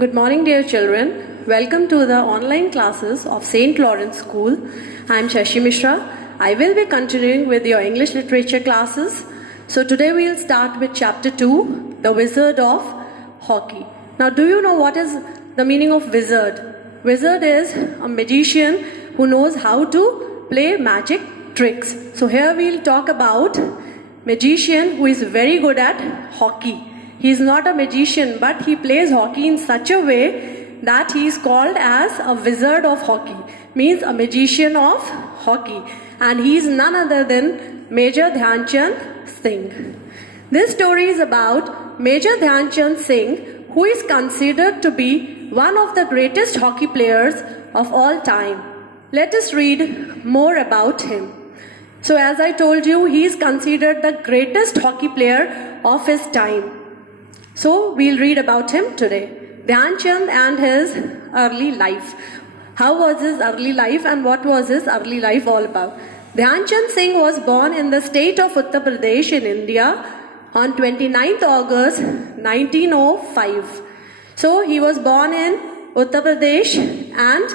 Good morning, dear children. Welcome to the online classes of St. Lawrence School. I am Shashi Mishra. I will be continuing with your English literature classes. So today we will start with chapter 2, The Wizard of Hockey. Now, do you know what is the meaning of wizard? Wizard is a magician who knows how to play magic tricks. So here we will talk about magician who is very good at hockey. He is not a magician, but he plays hockey in such a way that he is called as a wizard of hockey, means a magician of hockey. And he is none other than Major Dianchen Singh. This story is about Major Dianchen Singh, who is considered to be one of the greatest hockey players of all time. Let us read more about him. So as I told you, he is considered the greatest hockey player of his time. So we'll read about him today. Dianchen and his early life. How was his early life and what was his early life all about? Dianchen Singh was born in the state of Uttar Pradesh in India on 29th August 1905. So he was born in Uttar Pradesh and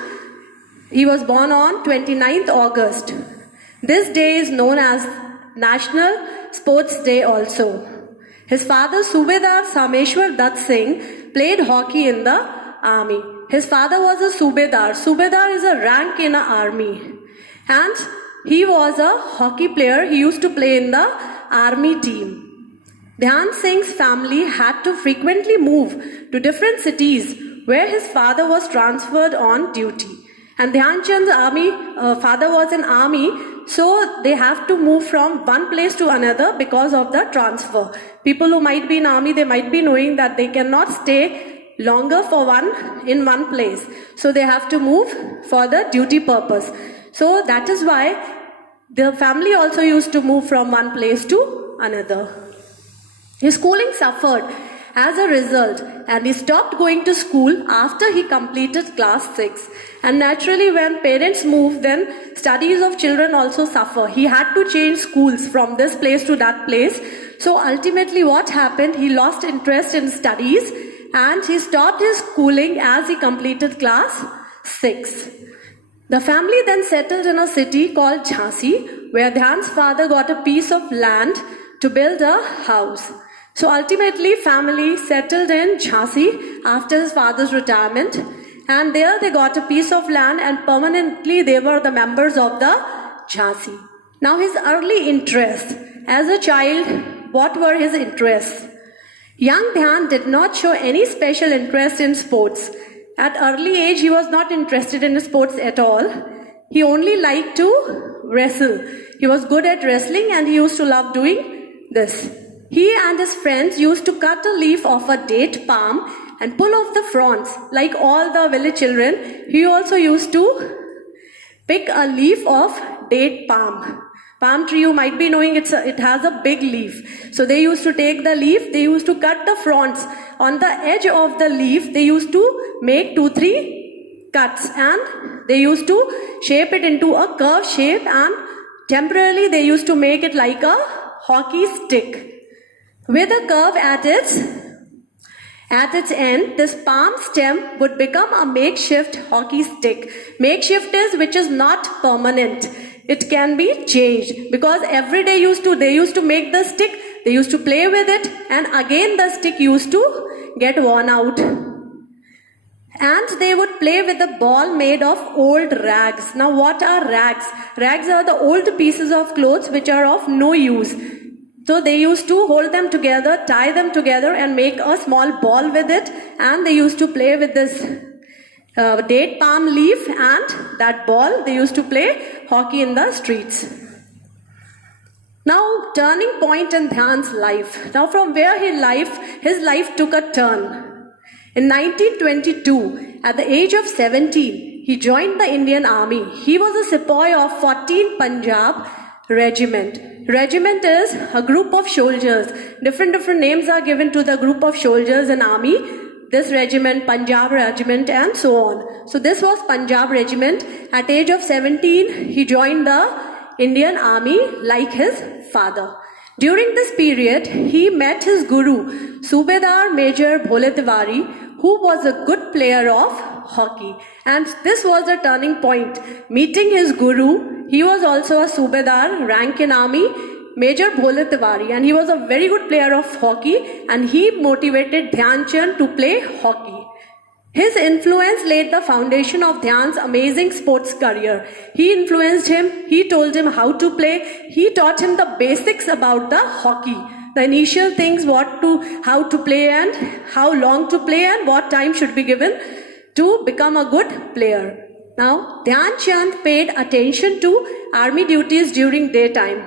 he was born on 29th August. This day is known as National Sports Day also. His father Subedar Sameshwar Dutt Singh played hockey in the army. His father was a Subedar. Subedar is a rank in an army. And he was a hockey player. He used to play in the army team. Dhan Singh's family had to frequently move to different cities where his father was transferred on duty. And Dianchen's father was in army, so they have to move from one place to another because of the transfer. People who might be in army, they might be knowing that they cannot stay longer in one place. So they have to move for the duty purpose. So that is why the family also used to move from one place to another. His schooling suffered as a result, and he stopped going to school after he completed class 6. And naturally, when parents move, then studies of children also suffer. He had to change schools from this place to that place. So ultimately what happened, he lost interest in studies and he stopped his schooling as he completed class 6. The family then settled in a city called Jhansi, where Dhyan's father got a piece of land to build a house. So ultimately, family settled in Jhansi after his father's retirement, and there they got a piece of land and permanently they were the members of the Jhansi. Now his early interests. As a child, what were his interests? Young Dhan did not show any special interest in sports. At early age, he was not interested in sports at all. He only liked to wrestle. He was good at wrestling and he used to love doing this. He and his friends used to cut a leaf of a date palm and pull off the fronds. Like all the village children, he also used to pick a leaf of date palm. Palm tree, you might be knowing it has a big leaf. So they used to take the leaf, they used to cut the fronds. On the edge of the leaf, they used to make 2-3 cuts and they used to shape it into a curved shape, and temporarily they used to make it like a hockey stick. With a curve at its end, this palm stem would become a makeshift hockey stick. Makeshift is which is not permanent. It can be changed because every day they used to make the stick, they used to play with it, and again the stick used to get worn out. And they would play with a ball made of old rags. Now what are rags? Rags are the old pieces of clothes which are of no use. So they used to hold them together, tie them together and make a small ball with it, and they used to play with this date palm leaf and that ball. They used to play hockey in the streets. Now, turning point in Dhyan's life. Now from where his life took a turn. In 1922, at the age of 17, he joined the Indian Army. He was a sepoy of 14th Punjab Regiment. Regiment is a group of soldiers. Different names are given to the group of soldiers in army. This regiment, Punjab Regiment, and so on. So this was Punjab Regiment. At age of 17, he joined the Indian Army like his father. During this period, he met his guru, Subedar Major Bhole Tiwari, who was a good player of hockey. And this was a turning point. Meeting his guru, he was also a Subedar, rank in army, Major Bhole Tiwari, and he was a very good player of hockey, and he motivated Dianchen to play hockey. His influence laid the foundation of Dhyan's amazing sports career. He influenced him, he told him how to play, he taught him the basics about the hockey. The initial things, how to play and how long to play and what time should be given to become a good player. Now, Dhyan Chand paid attention to army duties during daytime,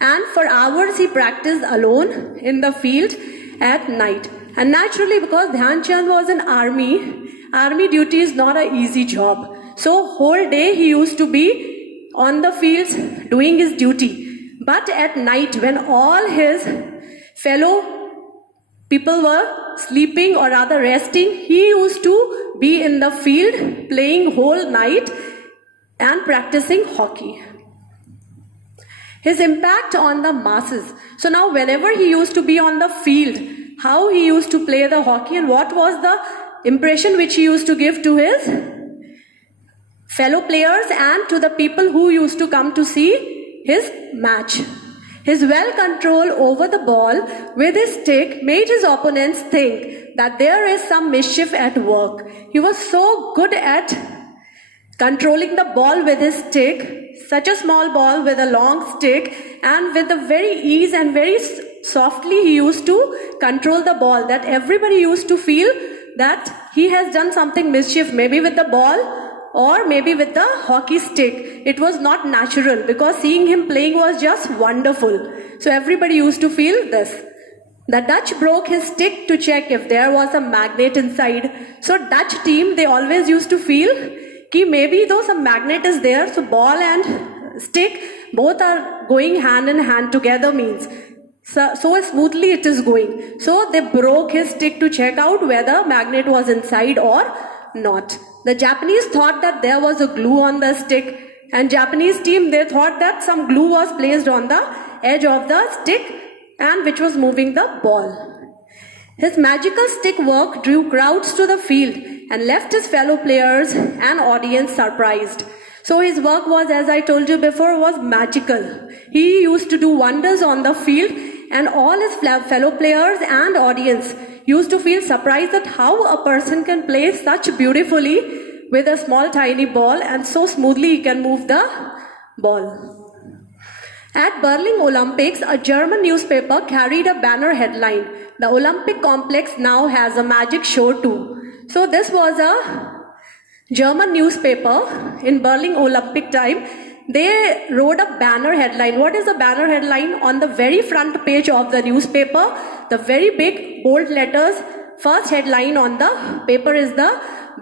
and for hours he practiced alone in the field at night. And naturally, because Dhyan Chand was in army duty is not an easy job. So whole day he used to be on the fields doing his duty. But at night, when all his fellow people were sleeping or rather resting, he used to be in the field playing whole night and practicing hockey. His impact on the masses. So now whenever he used to be on the field, how he used to play the hockey and what was the impression which he used to give to his fellow players and to the people who used to come to see his match. His well control over the ball with his stick made his opponents think that there is some mischief at work. He was so good at controlling the ball with his stick, such a small ball with a long stick, and with a very ease and very softly he used to control the ball, that everybody used to feel that he has done something mischief, maybe with the ball or maybe with the hockey stick. It was not natural because seeing him playing was just wonderful. So everybody used to feel this. The Dutch broke his stick to check if there was a magnet inside. So Dutch team, they always used to feel that maybe though some magnet is there, so ball and stick both are going hand in hand together means. So smoothly it is going. So they broke his stick to check out whether magnet was inside or not. The Japanese thought that there was a glue on the stick, and Japanese team, they thought that some glue was placed on the edge of the stick and which was moving the ball. His magical stick work drew crowds to the field and left his fellow players and audience surprised. So his work was, as I told you before, was magical. He used to do wonders on the field, and all his fellow players and audience used to feel surprised at how a person can play such beautifully with a small tiny ball and so smoothly he can move the ball. At Berlin Olympics, a German newspaper carried a banner headline, "The Olympic complex now has a magic show too." So this was a German newspaper in Berlin Olympic time. They wrote a banner headline. What is a banner headline? On the very front page of the newspaper, the very big bold letters, first headline on the paper is the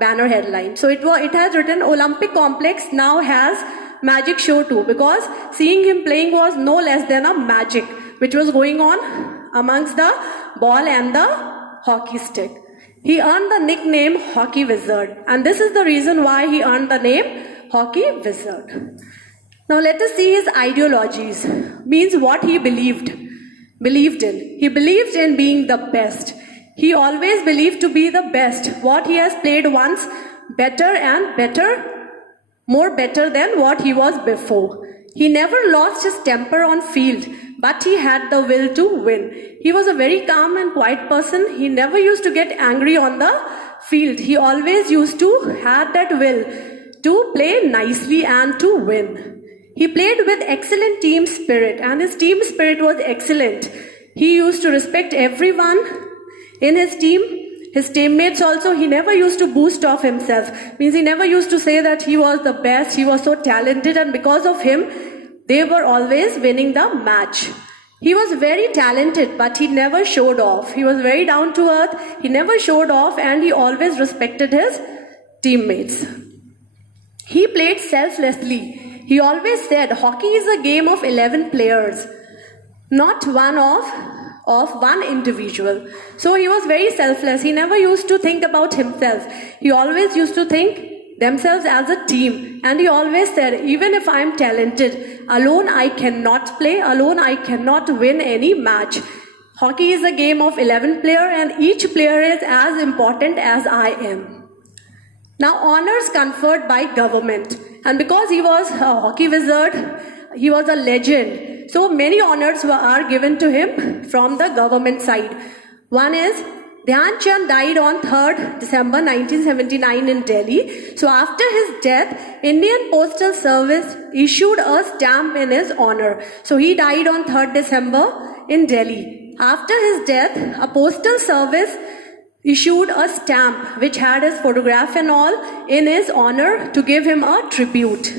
banner headline. So it has written, "Olympic complex now has magic show too," because seeing him playing was no less than a magic which was going on amongst the ball and the hockey stick. He earned the nickname Hockey Wizard, and this is the reason why he earned the name Hockey Wizard. Now let us see his ideologies, means what he believed in. He believed in being the best. He always believed to be the best. What he has played once, better and better, more better than what he was before. He never lost his temper on field, but he had the will to win. He was a very calm and quiet person. He never used to get angry on the field. He always used to have that will to play nicely and to win. He played with excellent team spirit, and his team spirit was excellent. He used to respect everyone in his team, his teammates also. He never used to boast of himself. Means he never used to say that he was the best, he was so talented, and because of him, they were always winning the match. He was very talented, but he never showed off. He was very down to earth, he never showed off, and he always respected his teammates. He played selflessly. He always said, hockey is a game of 11 players, not one of one individual. So he was very selfless. He never used to think about himself. He always used to think themselves as a team. And he always said, even if I am talented, alone I cannot play, alone I cannot win any match. Hockey is a game of 11 players and each player is as important as I am. Now honors conferred by government, and because he was a hockey wizard, he was a legend. So many honors are given to him from the government side. One is Dianchen died on 3rd December 1979 in Delhi. So after his death, Indian Postal Service issued a stamp in his honor. So he died on 3rd December in Delhi. After his death, a postal service issued a stamp which had his photograph and all in his honor to give him a tribute.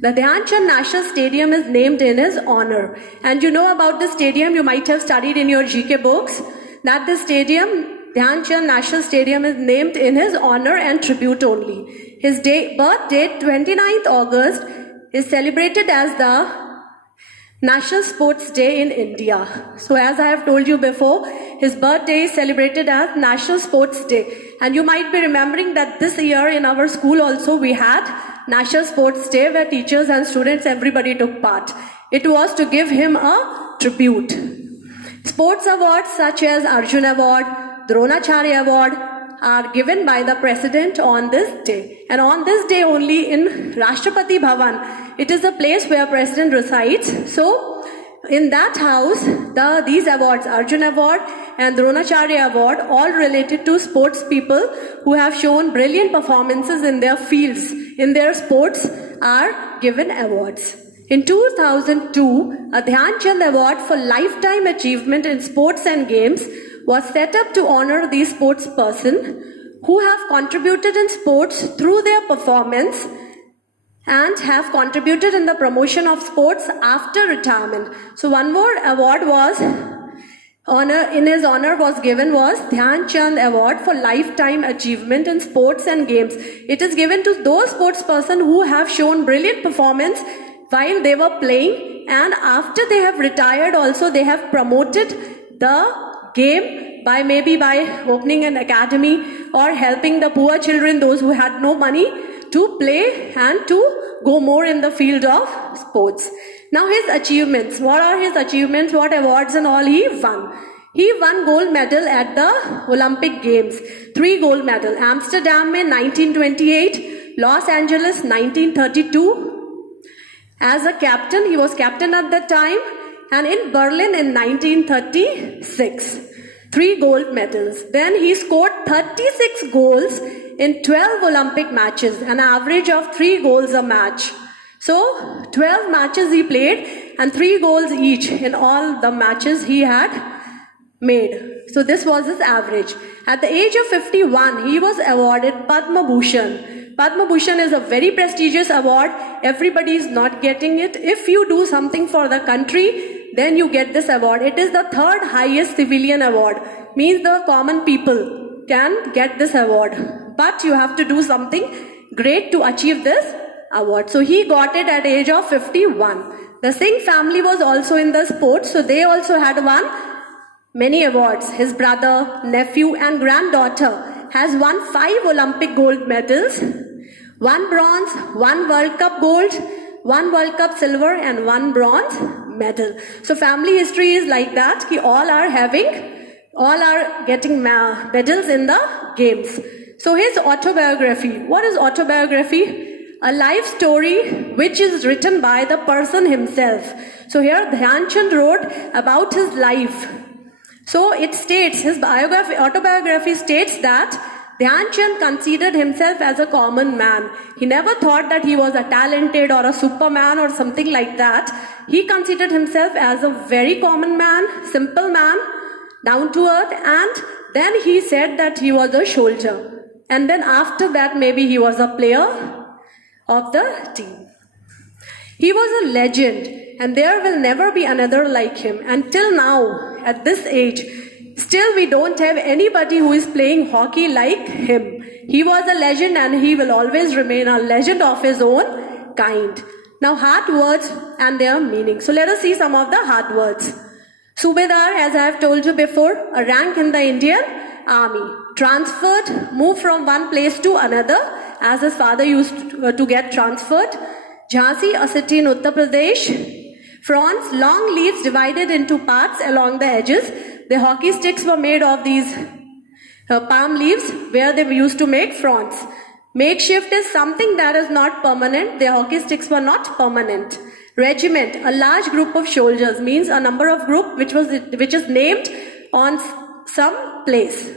The Dianchen National Stadium is named in his honor. And you know about the stadium, you might have studied in your GK books, that the stadium, Dianchen National Stadium, is named in his honor and tribute only. His birth date, 29th August, is celebrated as the National Sports Day in India. So as I have told you before, his birthday is celebrated as National Sports Day. And you might be remembering that this year in our school also we had National Sports Day where teachers and students, everybody took part. It was to give him a tribute. Sports awards such as Arjun Award, Dronacharya Award are given by the President on this day. And on this day only in Rashtrapati Bhavan, it is a place where President resides. So in that house, these awards, Arjun Award and Dronacharya Award, all related to sports people who have shown brilliant performances in their fields, in their sports, are given awards. In 2002, a Dianchen Award for Lifetime Achievement in Sports and Games was set up to honor these sports persons who have contributed in sports through their performance and have contributed in the promotion of sports after retirement. So one more award was in his honor was given was Dianchen Award for Lifetime Achievement in Sports and Games. It is given to those sports persons who have shown brilliant performance while they were playing, and after they have retired also they have promoted the game by opening an academy or helping the poor children, those who had no money, to play and to go more in the field of sports. Now his achievements. What are his achievements? What awards and all he won? He won gold medal at the Olympic Games. 3 gold medal. Amsterdam in 1928, Los Angeles 1932. As a captain, he was captain at that time, and in Berlin in 1936. 3 gold medals. Then he scored 36 goals in 12 Olympic matches, an average of 3 goals a match. So 12 matches he played and 3 goals each in all the matches he had made. So this was his average. At the age of 51, he was awarded Padma Bhushan. Padma Bhushan is a very prestigious award. Everybody is not getting it. If you do something for the country, then you get this award. It is the 3rd highest civilian award. Means the common people can get this award. But you have to do something great to achieve this award. So he got it at age of 51. The Singh family was also in the sports, so they also had won many awards. His brother, nephew and granddaughter has won 5 Olympic gold medals, 1 bronze, 1 World Cup gold, 1 World Cup silver and 1 bronze medal. So family history is like that, all are getting medals in the games. So his autobiography. What is autobiography? A life story which is written by the person himself. So here Dianchen wrote about his life. So it states, his autobiography states that Dianchen considered himself as a common man. He never thought that he was a talented or a superman or something like that. He considered himself as a very common man, simple man, down to earth, and then he said that he was a soldier. And then after that maybe he was a player of the team. He was a legend and there will never be another like him. Until now, at this age, still we don't have anybody who is playing hockey like him. He was a legend and he will always remain a legend of his own kind. Now hard words and their meaning. So let us see some of the hard words. Subedar, as I have told you before, a rank in the Indian Army. Transferred, moved from one place to another as his father used to get transferred. Jhansi, a city in Uttar Pradesh. Fronds, long leaves divided into parts along the edges. The hockey sticks were made of these palm leaves where they used to make fronts. Makeshift is something that is not permanent. The hockey sticks were not permanent. Regiment, a large group of soldiers, means a number of group which is named on some place.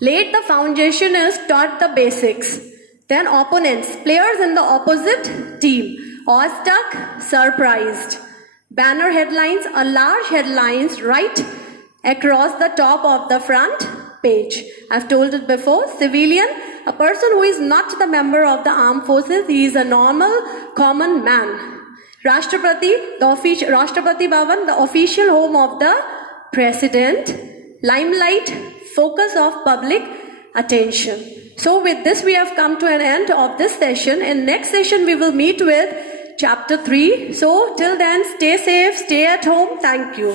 Late the foundation is taught the basics. Then opponents, players in the opposite team. Awestruck, surprised. Banner headlines, a large headlines right across the top of the front page. I've told it before. Civilian, a person who is not the member of the armed forces. He is a normal, common man. Rashtrapati, Rashtrapati Bhavan, the official home of the president. Limelight, focus of public attention. So with this we have come to an end of this session. In next session we will meet with chapter 3. So till then, stay safe, stay at home. Thank you.